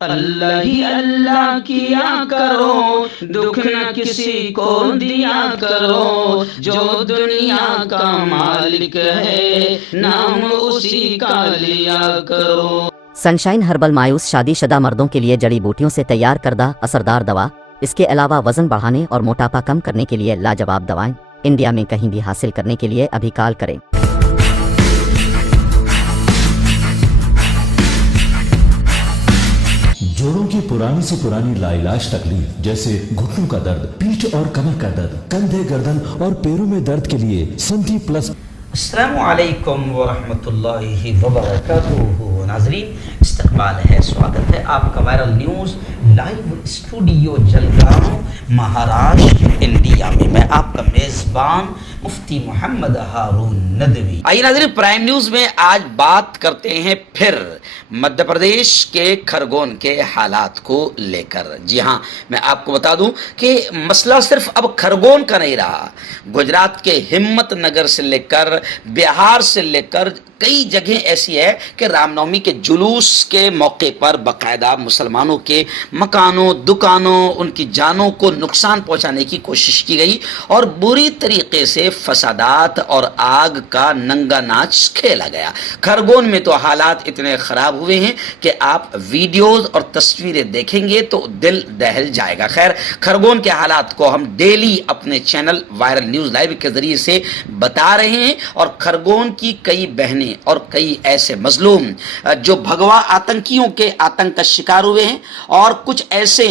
اللہ ہی اللہ کیا کرو، دکھ نہ کسی کو دیا کرو، جو دنیا کا مالک ہے نام اسی کا لیا کرو۔ سنشائن ہربل مایوس شادی شدہ مردوں کے لیے جڑی بوٹیوں سے تیار کردہ اثردار دوا، اس کے علاوہ وزن بڑھانے اور موٹاپا کم کرنے کے لیے لاجواب دوائیں انڈیا میں کہیں بھی حاصل کرنے کے لیے ابھی کال کریں۔ جوڑوں کی پرانی سے پرانی لاعلاج تکلیف جیسے گھٹنوں کا درد، پیٹھ اور کمر کا درد، کندھے، گردن اور پیروں میں درد کے لیے سنٹی پلس۔ السلام علیکم ورحمۃ اللہ وبرکاتہ۔ ناظرین، استقبال ہے، سواگت ہے آپ کا viral news live studio Jalgaon, Maharashtra, India میں آپ کا میزبان مفتی محمد ہارون ندوی۔ آئیے ناظرین، پرائم نیوز میں آج بات کرتے ہیں پھر مدھیہ پردیش کے کھرگون کے حالات کو لے کر۔ جی ہاں، میں آپ کو بتا دوں کہ مسئلہ صرف اب کھرگون کا نہیں رہا، گجرات کے ہمت نگر سے لے کر بہار سے لے کر کئی جگہیں ایسی ہے کہ رام نومی کے جلوس کے موقع پر باقاعدہ مسلمانوں کے مکانوں، دکانوں، ان کی جانوں کو نقصان پہنچانے کی کوشش کی گئی اور بری طریقے سے فسادات اور آگ کا ننگا ناچ کھیلا گیا۔ کھرگون میں تو حالات اتنے خراب ہوئے ہیں کہ آپ ویڈیوز اور تصویریں دیکھیں گے تو دل دہل جائے گا۔ خیر، کھرگون کے حالات کو ہم ڈیلی اپنے چینل وائرل نیوز لائیو کے ذریعے سے بتا رہے ہیں، اور کھرگون کی کئی بہنیں اور کئی ایسے مظلوم جو بھگوا آتنکیوں کے آتنک کا شکار ہوئے ہیں، اور کچھ ایسے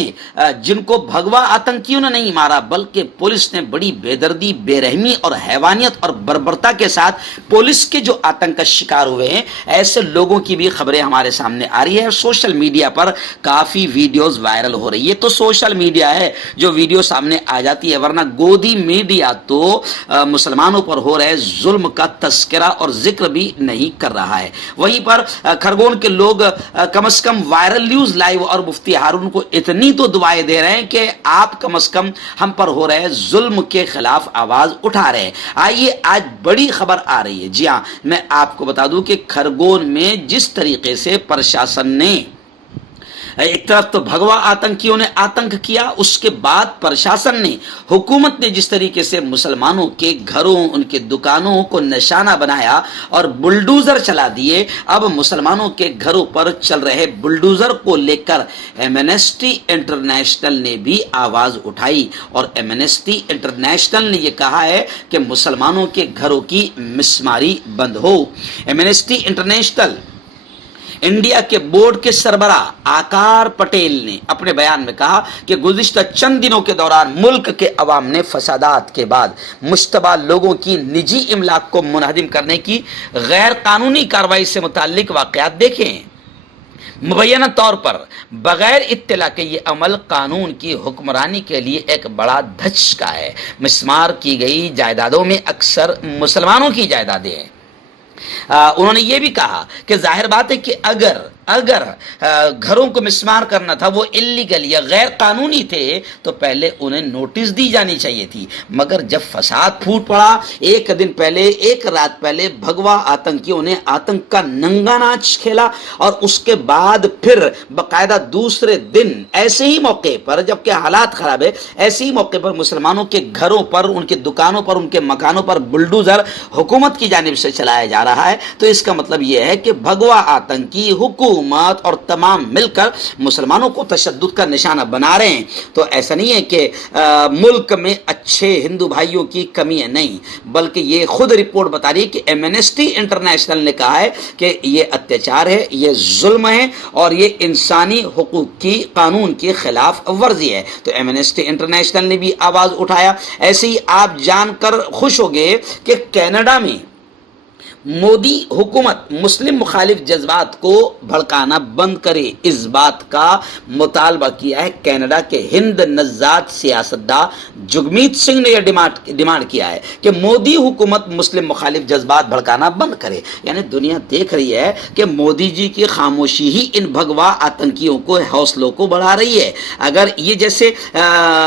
جن کو بھگوا آتنکیوں نے نہیں مارا بلکہ پولیس نے بڑی بے دردی، بے رحمی اور حیوانیت اور بربرتا کے ساتھ پولیس کے جو آتنک کا شکار ہوئے ہیں، ایسے لوگوں کی بھی خبریں ہمارے سامنے آ رہی ہے۔ سوشل میڈیا پر کافی ویڈیوز وائرل ہو رہی ہے، تو سوشل میڈیا ہے جو ویڈیو سامنے آ جاتی ہے، ورنہ گودی میڈیا تو مسلمانوں پر ہو رہے ظلم کا تذکرہ اور ذکر بھی نہیں کر رہا ہے۔ وہیں پر کھرگون کے لوگ کم از کم وائرل نیوز لائیو اور مفتی ہارون کو اتنی تو دعائیں دے رہے ہیں کہ آپ کم از کم ہم پر ہو رہے ظلم کے خلاف آواز اٹھا رہے ہیں۔ آئیے، آج بڑی خبر آ رہی ہے۔ جی ہاں، میں آپ کو بتا دوں کہ کھرگون میں جس طریقے سے پرشاسن نے ایک طرف تو بھگوا آتنکیوں نے آتنک کیا، اس کے بعد پرشاسن نے، حکومت نے جس طریقے سے مسلمانوں کے گھروں، ان کے دکانوں کو نشانہ بنایا اور بلڈوزر چلا دیے، اب مسلمانوں کے گھروں پر چل رہے بلڈوزر کو لے کر ایمنسٹی انٹرنیشنل نے بھی آواز اٹھائی، اور ایمنسٹی انٹرنیشنل نے یہ کہا ہے کہ مسلمانوں کے گھروں کی مسماری بند ہو۔ ایمنسٹی انٹرنیشنل انڈیا کے بورڈ کے سربراہ آکار پٹیل نے اپنے بیان میں کہا کہ گزشتہ چند دنوں کے دوران ملک کے عوام نے فسادات کے بعد مشتبہ لوگوں کی نجی املاک کو منہدم کرنے کی غیر قانونی کارروائی سے متعلق واقعات دیکھے ہیں۔ مبینہ طور پر بغیر اطلاع کے یہ عمل قانون کی حکمرانی کے لیے ایک بڑا دھچکا ہے۔ مسمار کی گئی جائیدادوں میں اکثر مسلمانوں کی جائیدادیں ہیں۔ انہوں نے یہ بھی کہا کہ ظاہر بات ہے کہ اگر گھروں کو مسمار کرنا تھا، وہ اللیگل یا غیر قانونی تھے، تو پہلے انہیں نوٹس دی جانی چاہیے تھی، مگر جب فساد پھوٹ پڑا، ایک دن پہلے، ایک رات پہلے بھگوا آتنکیوں نے آتنک کا ننگا ناچ کھیلا، اور اس کے بعد پھر باقاعدہ دوسرے دن ایسے ہی موقع پر، جبکہ حالات خراب ہے، ایسے ہی موقع پر مسلمانوں کے گھروں پر، ان کے دکانوں پر، ان کے مکانوں پر بلڈوزر حکومت کی جانب سے چلایا جا رہا ہے۔ تو اس کا مطلب یہ ہے کہ بھگوا آتنکی، حکومت اور تمام مل کر مسلمانوں کو تشدد کا نشانہ بنا رہے ہیں۔ تو ایسا نہیں ہے کہ ملک میں اچھے ہندو بھائیوں کی کمی ہے، نہیں، بلکہ یہ خود رپورٹ بتا رہی ہے کہ ایمنسٹی انٹرنیشنل نے کہا ہے کہ یہ اتیاچار ہے، یہ ظلم ہے، اور یہ انسانی حقوق کی قانون کے خلاف ورزی ہے۔ تو ایمنسٹی انٹرنیشنل نے بھی آواز اٹھایا۔ ایسے ہی آپ جان کر خوش ہوگے کہ کینیڈا میں مودی حکومت مسلم مخالف جذبات کو بھڑکانا بند کرے، اس بات کا مطالبہ کیا ہے کینیڈا کے ہند نژاد سیاستداں جگمیت سنگھ نے یہ ڈیمانڈ کیا ہے کہ مودی حکومت مسلم مخالف جذبات بھڑکانا بند کرے۔ یعنی دنیا دیکھ رہی ہے کہ مودی جی کی خاموشی ہی ان بھگوا آتنکیوں کو، حوصلوں کو بڑھا رہی ہے۔ اگر یہ جیسے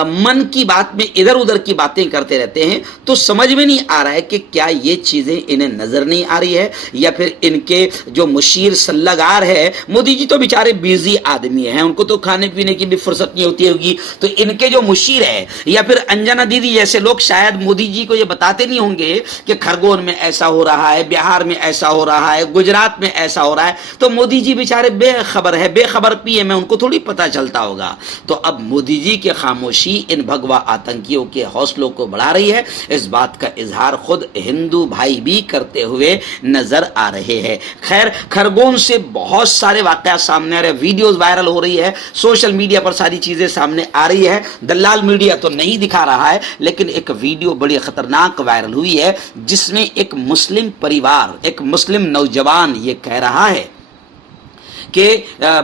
من کی بات میں ادھر ادھر کی باتیں کرتے رہتے ہیں تو سمجھ میں نہیں آ رہا ہے کہ کیا یہ چیزیں انہیں نظر نہیں آ رہی ہے یا پھر ان کے جو مشیر سلاگار ہے، مودی جی تو بیچارے بیزی آدمی ہیں، ان کو تو کھانے پینے کی بھی فرصت نہیں ہوتی ہوگی، تو ان کے جو مشیر ہے یا پھر انجنا دیدی جیسے لوگ شاید مودی جی کو یہ بتاتے نہیں ہوں گے کہ کھرگون میں ایسا ہو رہا ہے، بہار میں ایسا ہو رہا ہے، گجرات میں ایسا ہو رہا ہے، تو مودی جی بیچارے بے خبر ہے، بے خبر پیے میں، ان کو تھوڑی پتہ چلتا ہوگا۔ تو اب مودی جی کی خاموشی ان بھگوا آتنکیوں کے حوصلوں کو بڑھا رہی ہے، اس بات کا اظہار خود ہندو بھائی بھی کرتے ہوئے نظر آ رہے ہیں۔ خیر، کھرگون سے بہت سارے واقعات سامنے آ رہے ہیں، ویڈیوز وائرل ہو رہی ہے، سوشل میڈیا پر ساری چیزیں سامنے آ رہی ہے، دلال میڈیا تو نہیں دکھا رہا ہے، لیکن ایک ویڈیو بڑی خطرناک وائرل ہوئی ہے جس میں ایک مسلم پریوار، ایک مسلم نوجوان یہ کہہ رہا ہے کہ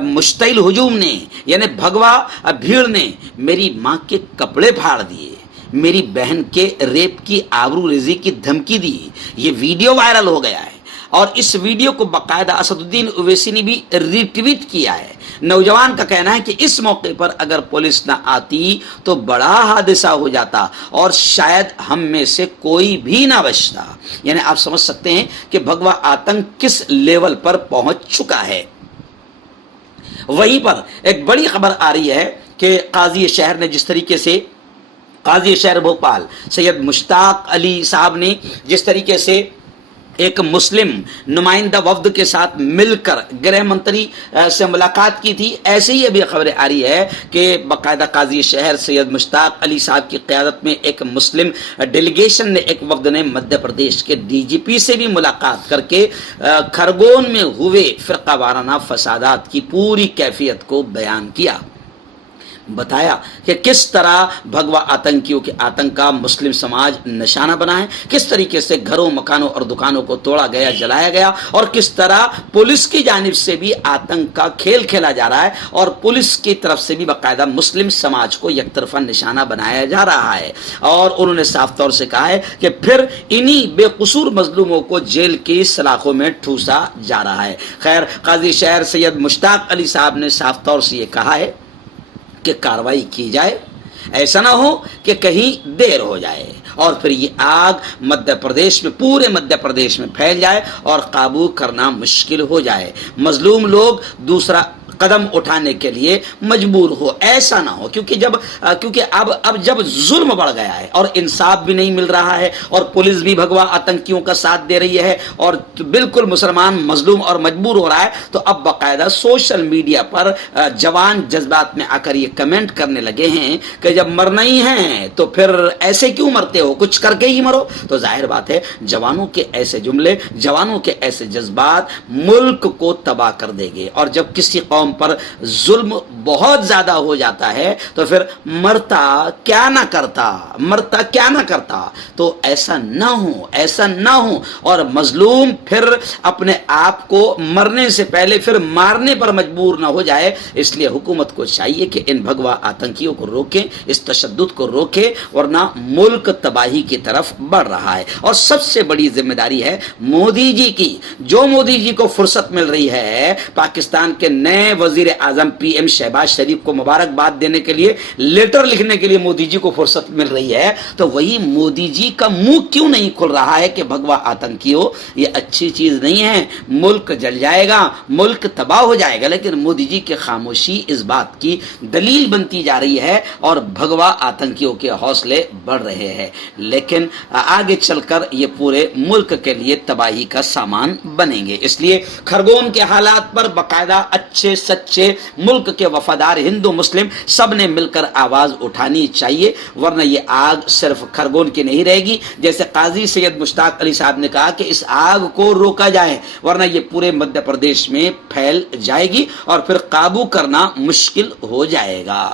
مشتعل ہجوم نے، یعنی بھگوا بھیڑ نے میری ماں کے کپڑے پھاڑ دیے، میری بہن کے ریپ کی آبرو ریزی کی دھمکی دی۔ یہ ویڈیو وائرل ہو گیا ہے اور اس ویڈیو کو باقاعدہ اسد الدین اویسی نے بھی ری ٹویٹ کیا ہے۔ نوجوان کا کہنا ہے کہ اس موقع پر اگر پولیس نہ آتی تو بڑا حادثہ ہو جاتا اور شاید ہم میں سے کوئی بھی نہ بچتا۔ یعنی آپ سمجھ سکتے ہیں کہ بھگوا آتنک کس لیول پر پہنچ چکا ہے۔ وہیں پر ایک بڑی خبر آ رہی ہے کہ قاضی شہر نے جس طریقے سے، قاضی شہر بھوپال سید مشتاق علی صاحب نے جس طریقے سے ایک مسلم نمائندہ وفد کے ساتھ مل کر گرہ منتری سے ملاقات کی تھی، ایسے ہی ابھی خبریں آ رہی ہے کہ باقاعدہ قاضی شہر سید مشتاق علی صاحب کی قیادت میں ایک مسلم ڈیلیگیشن نے، ایک وفد نے مدھیہ پردیش کے ڈی جی پی سے بھی ملاقات کر کے کھرگون میں ہوئے فرقہ وارانہ فسادات کی پوری کیفیت کو بیان کیا، بتایا کہ کس طرح بھگوا آتنکیوں کے آتنک کا مسلم سماج نشانہ بنا ہے، کس طریقے سے گھروں، مکانوں اور دکانوں کو توڑا گیا، جلایا گیا، اور کس طرح پولیس کی جانب سے بھی آتنک کا کھیل کھیلا جا رہا ہے اور پولیس کی طرف سے بھی باقاعدہ مسلم سماج کو یک طرفہ نشانہ بنایا جا رہا ہے۔ اور انہوں نے صاف طور سے کہا ہے کہ پھر انہی بے قصور مظلوموں کو جیل کی سلاخوں میں ٹھوسا جا رہا ہے۔ خیر، قاضی شہر سید مشتاق علی صاحب نے صاف طور سے یہ کہا ہے کہ کارروائی کی جائے، ایسا نہ ہو کہ کہیں دیر ہو جائے اور پھر یہ آگ مدھیہ پردیش میں، پورے مدھیہ پردیش میں پھیل جائے اور قابو کرنا مشکل ہو جائے، مظلوم لوگ دوسرا قدم اٹھانے کے لیے مجبور ہو، ایسا نہ ہو، کیونکہ اب جب ظلم بڑھ گیا ہے اور انصاف بھی نہیں مل رہا ہے اور پولیس بھی بھگوا آتنکیوں کا ساتھ دے رہی ہے اور بالکل مسلمان مظلوم اور مجبور ہو رہا ہے، تو اب باقاعدہ سوشل میڈیا پر جوان جذبات میں آ کر یہ کمنٹ کرنے لگے ہیں کہ جب مرنا ہی ہے تو پھر ایسے کیوں مرتے ہو، کچھ کر کے ہی مرو۔ تو ظاہر بات ہے جوانوں کے ایسے جملے، جوانوں کے ایسے جذبات ملک کو تباہ کر دیں گے، اور جب کسی قوم پر ظلم بہت زیادہ ہو جاتا ہے تو پھر مرتا کیا نہ کرتا، تو ایسا نہ ہو اور مظلوم پھر اپنے آپ کو مرنے سے پہلے پھر مارنے پر مجبور نہ ہو جائے۔ اس لیے حکومت کو چاہیے کہ ان بھگوا آتنکیوں کو روکیں، اس تشدد کو روکیں، ورنہ ملک تباہی کی طرف بڑھ رہا ہے۔ اور سب سے بڑی ذمہ داری ہے مودی جی کی، جو مودی جی کو فرصت مل رہی ہے پاکستان کے نئے وزیر اعظم پی ایم شہباز شریف کو مبارکباد دینے کے لیے، لیٹر لکھنے کے لیے مودی جی کو فرصت مل رہی ہے، تو وہی مودی جی کا منہ کیوں نہیں کھل رہا ہے کہ بھگوا آتنکیوں یہ اچھی چیز نہیں ہے، ملک جل جائے گا، ملک تباہ ہو جائے گا۔ لیکن مودی جی کی خاموشی اس بات کی دلیل بنتی جا رہی ہے اور بھگوا آتنکیوں کے حوصلے بڑھ رہے ہیں، لیکن آگے چل کر یہ پورے ملک کے لیے تباہی کا سامان بنیں گے۔ اس لیے کھرگون کے حالات پر باقاعدہ اچھے سچے ملک کے وفادار ہندو مسلم سب نے مل کر آواز اٹھانی چاہیے، ورنہ یہ آگ صرف کھرگون کی نہیں رہے گی۔ جیسے قاضی سید مشتاق علی صاحب نے کہا کہ اس آگ کو روکا جائے، ورنہ یہ پورے مدھیہ پردیش میں پھیل جائے گی اور پھر قابو کرنا مشکل ہو جائے گا۔